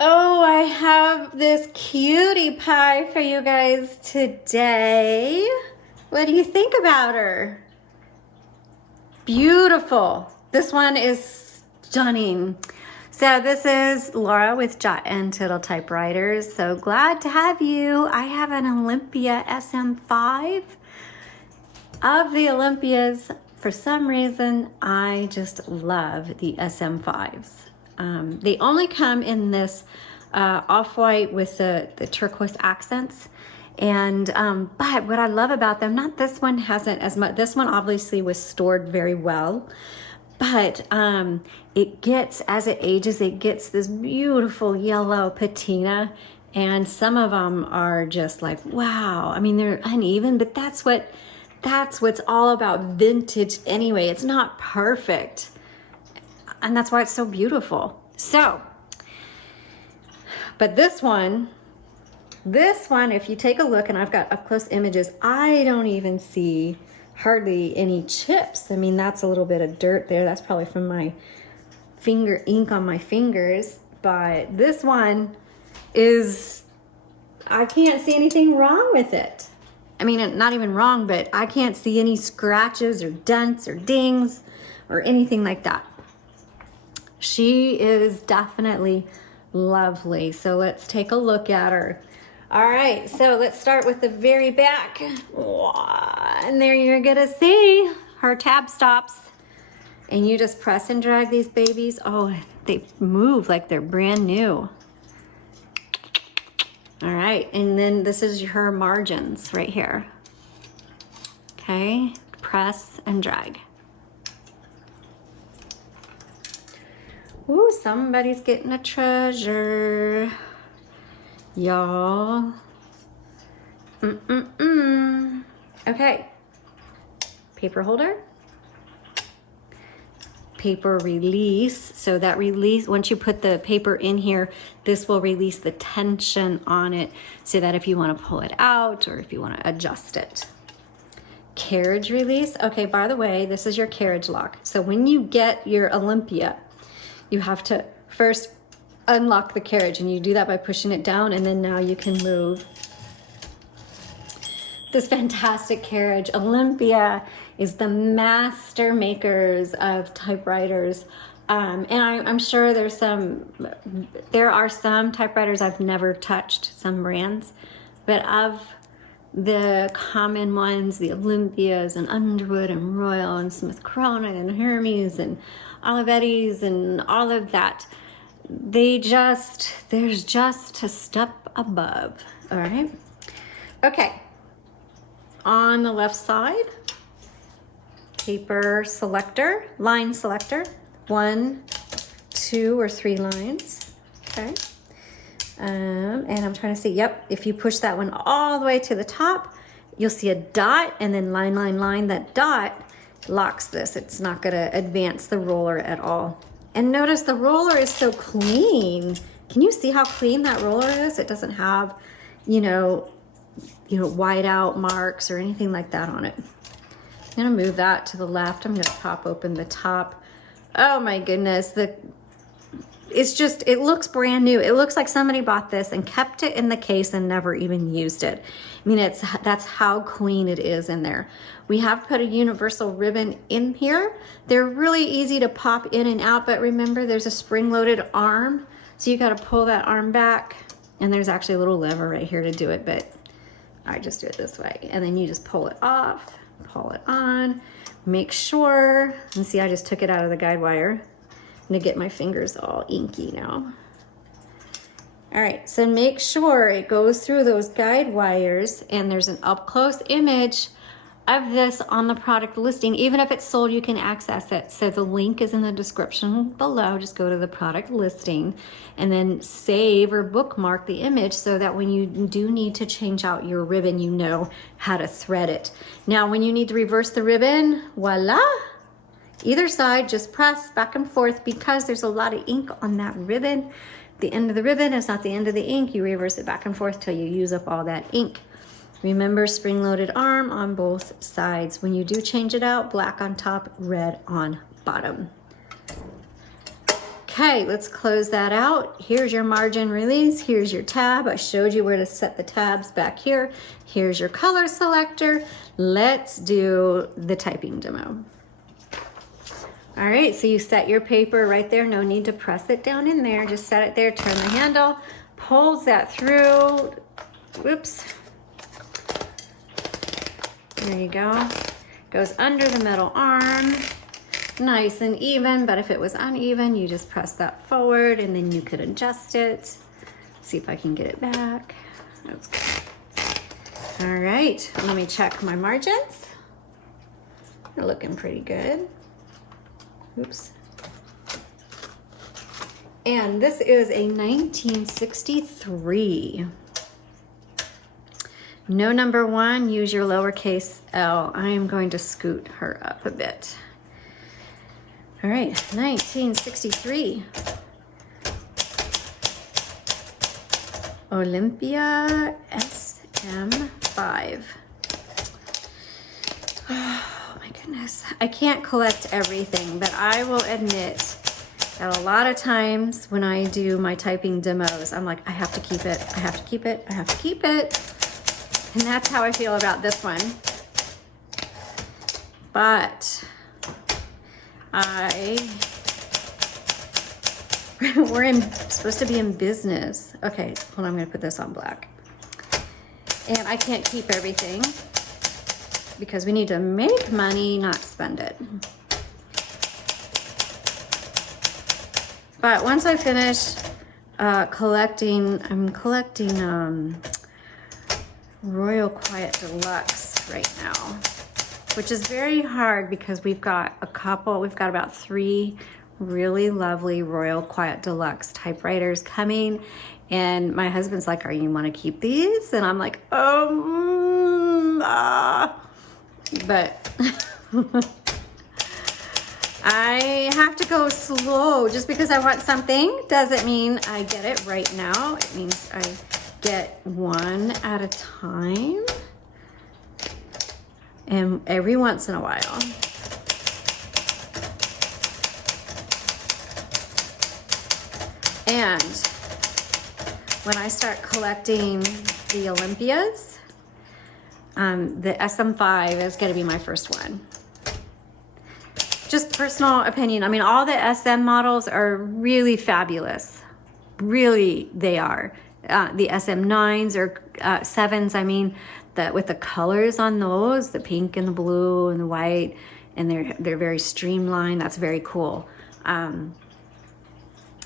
Oh, I have this cutie pie for you guys today. What do you think about her? Beautiful. This one is stunning. So this is Laura with Untitled Typewriters. So glad to have you. I have an Olympia SM5. Of the Olympias, for some reason, I just love the SM5s. They only come in this off-white with the turquoise accents. And but what I love about them, not this one hasn't as much, this one obviously was stored very well, but it gets, as it ages, it gets this beautiful yellow patina. And some of them are just like, wow. I mean, they're uneven, but that's what's all about vintage anyway. It's not perfect. And that's why it's so beautiful. So, but this one, if you take a look, and I've got up close images, I don't even see hardly any chips. I mean, that's a little bit of dirt there. That's probably from my finger ink on my fingers. But this one is, I can't see anything wrong with it. I mean, not even wrong, but I can't see any scratches or dents or dings or anything like that. She is definitely lovely. So let's take a look at her. All right, so let's start with the very back. And there you're gonna see her tab stops. And you just press and drag these babies. Oh, they move like they're brand new. All right, and then this is her margins right here. Okay, press and drag. Ooh, somebody's getting a treasure, y'all. Okay, paper holder. Paper release. So that release, once you put the paper in here, this will release the tension on it so that if you want to pull it out or if you want to adjust it. Carriage release. Okay, by the way, this is your carriage lock. So when you get your Olympia, you have to first unlock the carriage, and you do that by pushing it down, and then now you can move this fantastic carriage. Olympia is the master makers of typewriters. And I'm sure there are some typewriters I've never touched, some brands, but of the common ones, the Olympias and Underwood and Royal and Smith Corona and Hermes and Olivetti's and all of that, there's just a step above. All right. Okay. On the left side, paper selector, line selector, 1, 2, or 3 lines. Okay. And I'm trying to see, yep, if you push that one all the way to the top, you'll see a dot, and then line, line, line. That dot locks this. It's not going to advance the roller at all. And notice the roller is so clean. Can you see how clean that roller is? It doesn't have, white out marks or anything like that on it. I'm gonna move that to the left. I'm gonna pop open the top. Oh my goodness, it looks brand new. It looks like somebody bought this and kept it in the case and never even used it. I mean, that's how clean it is in there. We have put a universal ribbon in here. They're really easy to pop in and out, but remember there's a spring-loaded arm, so you gotta pull that arm back, and there's actually a little lever right here to do it, but I just do it this way. And then you just pull it off, pull it on, make sure, and see I just took it out of the guide wire. I'm gonna get my fingers all inky now. All right, so make sure it goes through those guide wires, and there's an up close image of this on the product listing. Even if it's sold, you can access it. So the link is in the description below. Just go to the product listing and then save or bookmark the image so that when you do need to change out your ribbon, you know how to thread it. Now, when you need to reverse the ribbon, voila, either side, just press back and forth. Because there's a lot of ink on that ribbon, the end of the ribbon is not the end of the ink. You reverse it back and forth till you use up all that ink. Remember, spring-loaded arm on both sides. When you do change it out, black on top, red on bottom. Okay, let's close that out. Here's your margin release. Here's your tab. I showed you where to set the tabs back here. Here's your color selector. Let's do the typing demo. All right, so you set your paper right there. No need to press it down in there. Just set it there, turn the handle, pulls that through. Whoops. There you go. Goes under the middle arm. Nice and even, but if it was uneven, you just press that forward and then you could adjust it. See if I can get it back. That's good. All right, let me check my margins. They're looking pretty good. Oops. And this is a 1963. No number 1, use your lowercase l. I am going to scoot her up a bit. All right, 1963. Olympia SM5. Oh my goodness. I can't collect everything, but I will admit that a lot of times when I do my typing demos, I'm like, I have to keep it, I have to keep it, I have to keep it. And that's how I feel about this one. But we're supposed to be in business. Okay, hold on, I'm gonna put this on black. And I can't keep everything because we need to make money, not spend it. But once I finish collecting, I'm collecting Royal Quiet Deluxe right now, which is very hard because we've got about 3 really lovely Royal Quiet Deluxe typewriters coming. And my husband's like, are you want to keep these? And I'm like, but I have to go slow. Just because I want something doesn't mean I get it right now. It means I get one at a time. And every once in a while. And when I start collecting the Olympias, the SM5 is going to be my first one. Just personal opinion. I mean, all the SM models are really fabulous. Really, they are. The SM9s or 7s, I mean, with the colors on those, the pink and the blue and the white, and they're very streamlined. That's very cool. And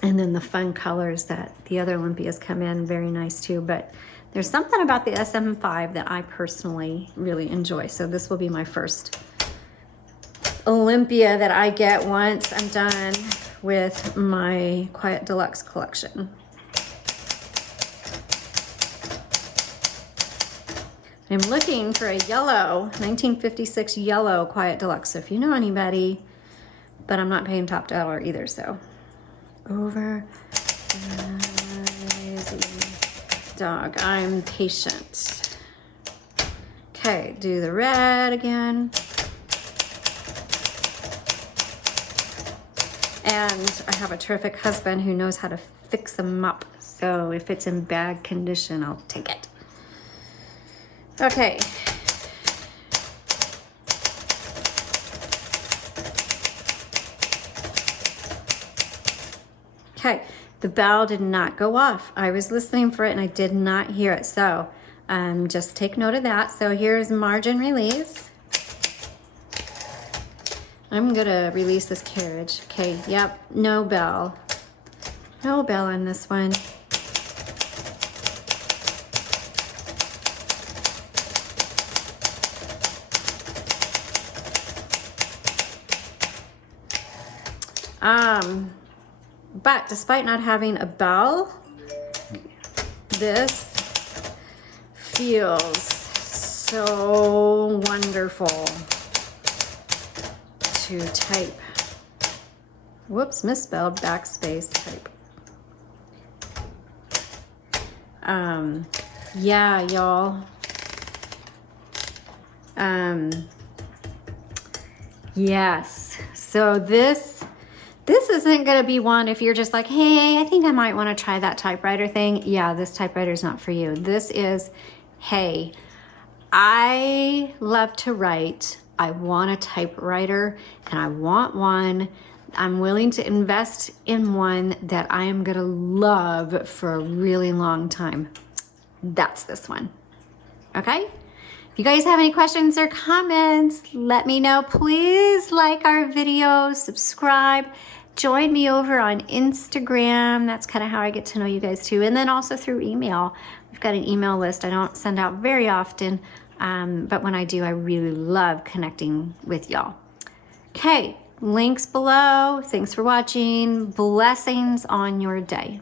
then the fun colors that the other Olympias come in, very nice too. But there's something about the SM5 that I personally really enjoy. So this will be my first Olympia that I get once I'm done with my Quiet Deluxe collection. I'm looking for a yellow, 1956 yellow Quiet Deluxe. So if you know anybody, but I'm not paying top dollar either, so. Over dog, I'm patient. Okay, do the red again. And I have a terrific husband who knows how to fix them up. So if it's in bad condition, I'll take it. Okay. Okay, the bell did not go off. I was listening for it and I did not hear it. So just take note of that. So here's margin release. I'm gonna release this carriage. Okay, yep, no bell. No bell on this one. But despite not having a bell, this feels so wonderful to type. Whoops, misspelled, backspace type. Yeah, y'all. Yes. So this This isn't gonna be one if you're just like, hey, I think I might wanna try that typewriter thing. Yeah, this typewriter is not for you. This is, hey, I love to write. I want a typewriter and I want one. I'm willing to invest in one that I am gonna love for a really long time. That's this one, okay? If you guys have any questions or comments, let me know. Please like our video, subscribe, join me over on Instagram. That's kind of how I get to know you guys too. And then also through email. We've got an email list I don't send out very often, but when I do, I really love connecting with y'all. Okay, links below. Thanks for watching. Blessings on your day.